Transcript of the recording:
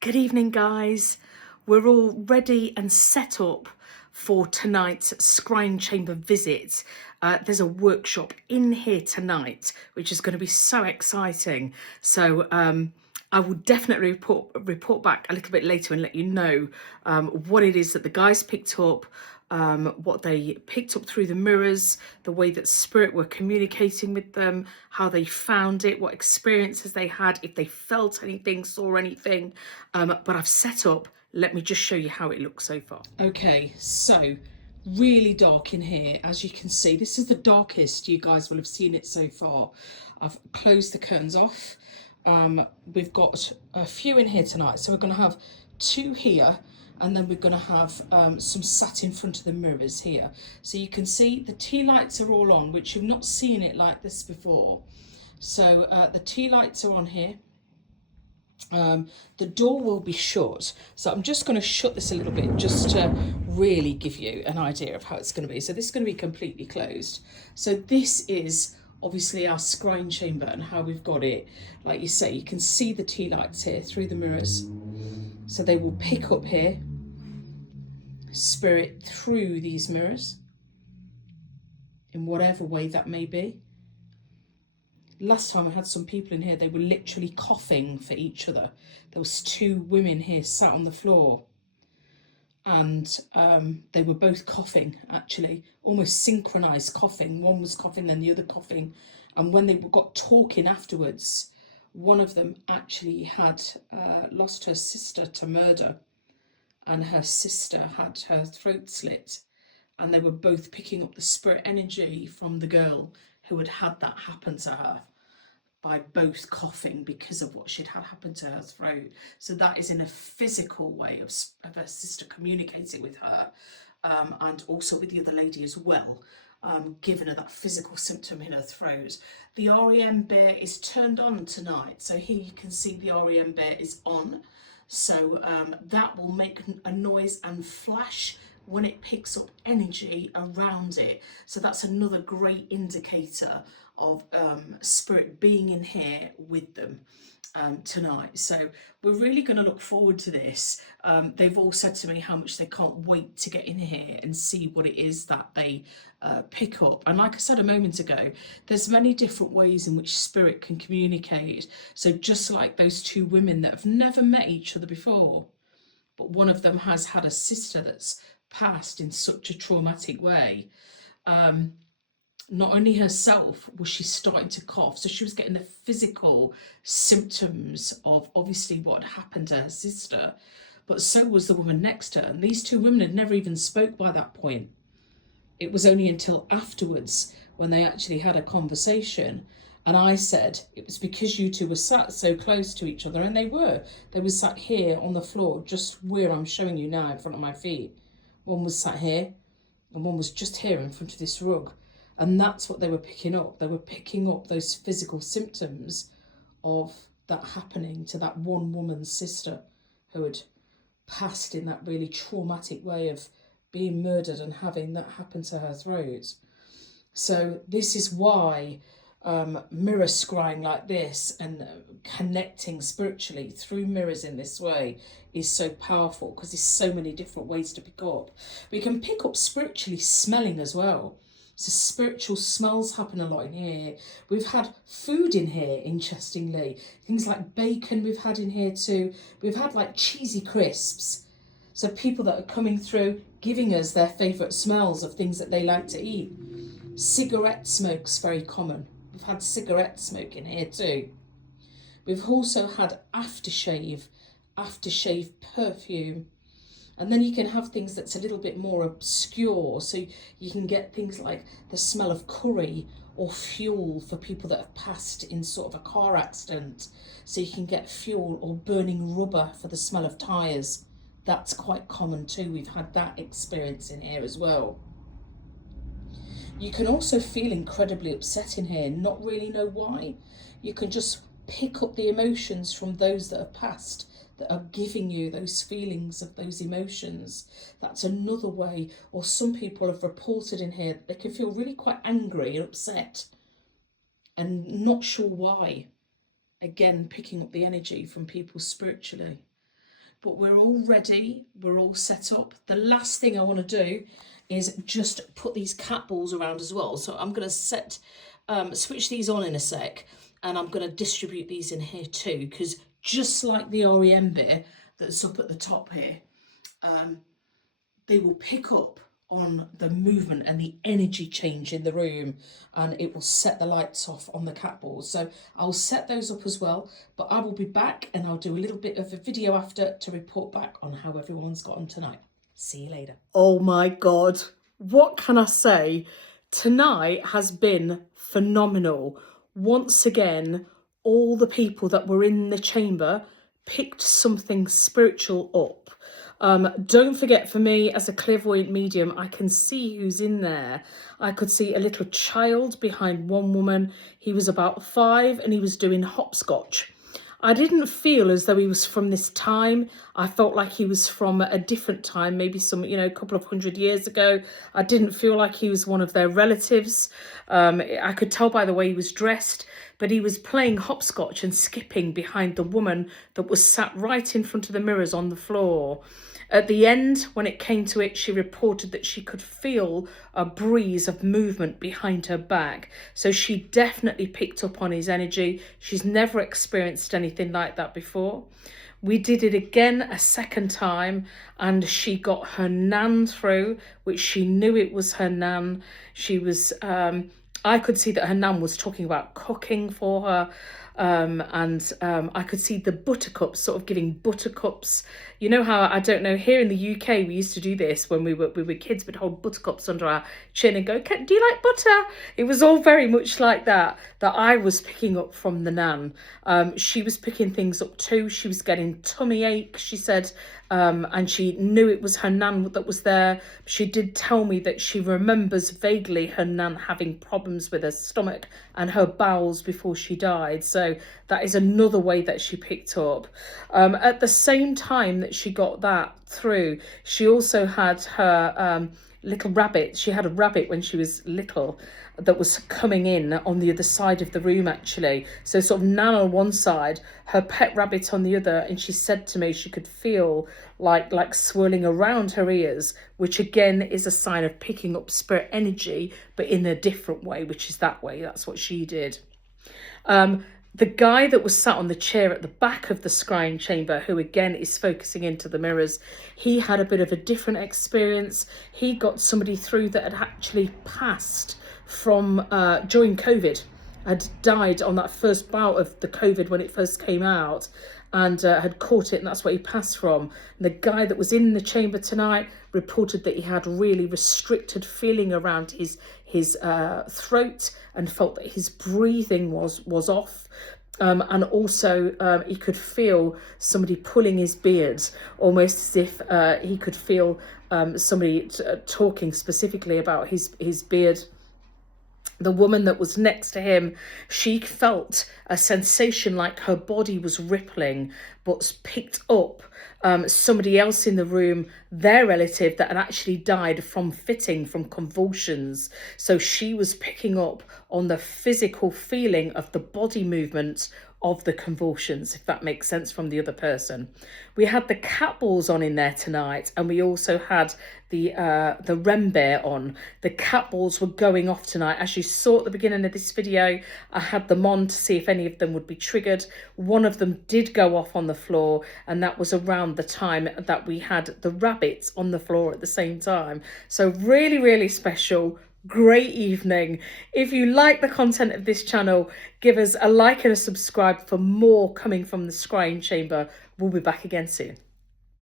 Good evening, guys. We're all ready and set up for tonight's Scrying Chamber visit. There's a workshop in here tonight, which is going to be so exciting. So I will definitely report back a little bit later and let you know what it is that the guys picked up, what they picked up through the mirrors, the way that spirit were communicating with them, how they found it, what experiences they had, if they felt anything, saw anything. But I've set up, let me just show you how it looks so far. Okay, so really dark in here, as you can see. This is the darkest you guys will have seen it so far. I've closed the curtains off. We've got a few in here tonight, so we're going to have two here, and then we're going to have some sat in front of the mirrors here. So you can see the tea lights are all on, which you've not seen it like this before. So the tea lights are on here. The door will be shut, so I'm just going to shut this a little bit just to really give you an idea of how it's going to be. So this is going to be completely closed. So this is obviously our scrying chamber and how we've got it. Like you say, you can see the tea lights here through the mirrors, so they will pick up here spirit through these mirrors in whatever way that may be. Last time I had some people in here, they were literally coughing for each other. There was two women here sat on the floor, and they were both coughing, actually, almost synchronized coughing. One was coughing, then the other coughing. And when they got talking afterwards, one of them actually had lost her sister to murder, and her sister had her throat slit, and they were both picking up the spirit energy from the girl who had had that happen to her by both coughing because of what she'd had happen to her throat. So that is in a physical way of her sister communicating with her, and also with the other lady as well, giving her that physical symptom in her throat. The REM bear is turned on tonight. So here you can see the REM bear is on. So that will make a noise and flash when it picks up energy around it. So that's another great indicator of spirit being in here with them tonight. So we're really going to look forward to this. They've all said to me how much they can't wait to get in here and see what it is that they pick up. And like I said a moment ago, there's many different ways in which spirit can communicate. So just like those two women that have never met each other before, but one of them has had a sister that's passed in such a traumatic way. Not only herself was she starting to cough, so she was getting the physical symptoms of obviously what had happened to her sister, but so was the woman next to her. And these two women had never even spoke by that point. It was only until afterwards when they actually had a conversation, and I said, it was because you two were sat so close to each other, and they were. They were sat here on the floor, just where I'm showing you now in front of my feet. One was sat here, and one was just here in front of this rug. And that's what they were picking up. They were picking up those physical symptoms of that happening to that one woman's sister who had passed in that really traumatic way of being murdered and having that happen to her throat. So this is why mirror scrying like this and connecting spiritually through mirrors in this way is so powerful, because there's so many different ways to pick up. We can pick up spiritually smelling as well. So spiritual smells happen a lot in here. We've had food in here, interestingly. Things like bacon we've had in here too. We've had like cheesy crisps. So people that are coming through giving us their favourite smells of things that they like to eat. Cigarette smoke's very common. We've had cigarette smoke in here too. We've also had aftershave perfume. And then you can have things that's a little bit more obscure. So you can get things like the smell of curry or fuel for people that have passed in sort of a car accident. So you can get fuel or burning rubber for the smell of tyres. That's quite common too. We've had that experience in here as well. You can also feel incredibly upset in here, not really know why. You can just pick up the emotions from those that have passed, that are giving you those feelings of those emotions. That's another way. Or some people have reported in here that they can feel really quite angry and upset and not sure why. Again, picking up the energy from people spiritually. But we're all ready, we're all set up. The last thing I want to do is just put these cat balls around as well. So I'm going to switch these on in a sec, and I'm going to distribute these in here too, because just like the REM bit that's up at the top here, they will pick up on the movement and the energy change in the room, and it will set the lights off on the cat balls. So I'll set those up as well, but I will be back and I'll do a little bit of a video after to report back on how everyone's got on tonight. See you later. Oh my God, what can I say? Tonight has been phenomenal. Once again, all the people that were in the chamber picked something spiritual up. Don't forget, for me as a clairvoyant medium, I can see who's in there. I could see a little child behind one woman. He was about 5 and he was doing hopscotch. I didn't feel as though he was from this time. I felt like he was from a different time, maybe some, a couple of 100 years ago. I didn't feel like he was one of their relatives. I could tell by the way he was dressed, but he was playing hopscotch and skipping behind the woman that was sat right in front of the mirrors on the floor. At the end, when it came to it, she reported that she could feel a breeze of movement behind her back. So she definitely picked up on his energy. She's never experienced anything like that before. We did it again a second time, and she got her nan through, which she knew it was her nan. She was, I could see that her nan was talking about cooking for her. I could see the buttercups, sort of giving buttercups. You know how, I don't know, here in the UK we used to do this when we were kids. We'd hold buttercups under our chin and go, do you like butter? It was all very much like that I was picking up from the nan. She was picking things up too. She was getting tummy ache, she said, and she knew it was her nan that was there. She did tell me that she remembers vaguely her nan having problems with her stomach and her bowels before she died. So that is another way that she picked up. At the same time that she got that through, she also had her little rabbit. She had a rabbit when she was little that was coming in on the other side of the room, actually. So sort of nan on one side, her pet rabbit on the other, and she said to me she could feel like swirling around her ears, which again is a sign of picking up spirit energy, but in a different way, which is that way. That's what she did. The guy that was sat on the chair at the back of the scrying chamber, who again is focusing into the mirrors, he had a bit of a different experience. He got somebody through that had actually passed from during COVID, had died on that first bout of the COVID when it first came out, and had caught it, and that's what he passed from. And the guy that was in the chamber tonight reported that he had really restricted feeling around his throat, and felt that his breathing was off. And also he could feel somebody pulling his beard, almost as if he could feel somebody talking specifically about his beard. The woman that was next to him, she felt a sensation like her body was rippling, but picked up somebody else in the room, their relative, that had actually died from convulsions. So she was picking up on the physical feeling of the body movement of the convulsions, if that makes sense, from the other person. We had the cat balls on in there tonight, and we also had the REM bear on. The cat balls were going off tonight. As you saw at the beginning of this video, I had them on to see if any of them would be triggered. One of them did go off on the floor, and that was around the time that we had the rabbits on the floor at the same time. So really, really special. Great evening. If you like the content of this channel, give us a like and a subscribe for more coming from the Scrying Chamber. We'll be back again soon.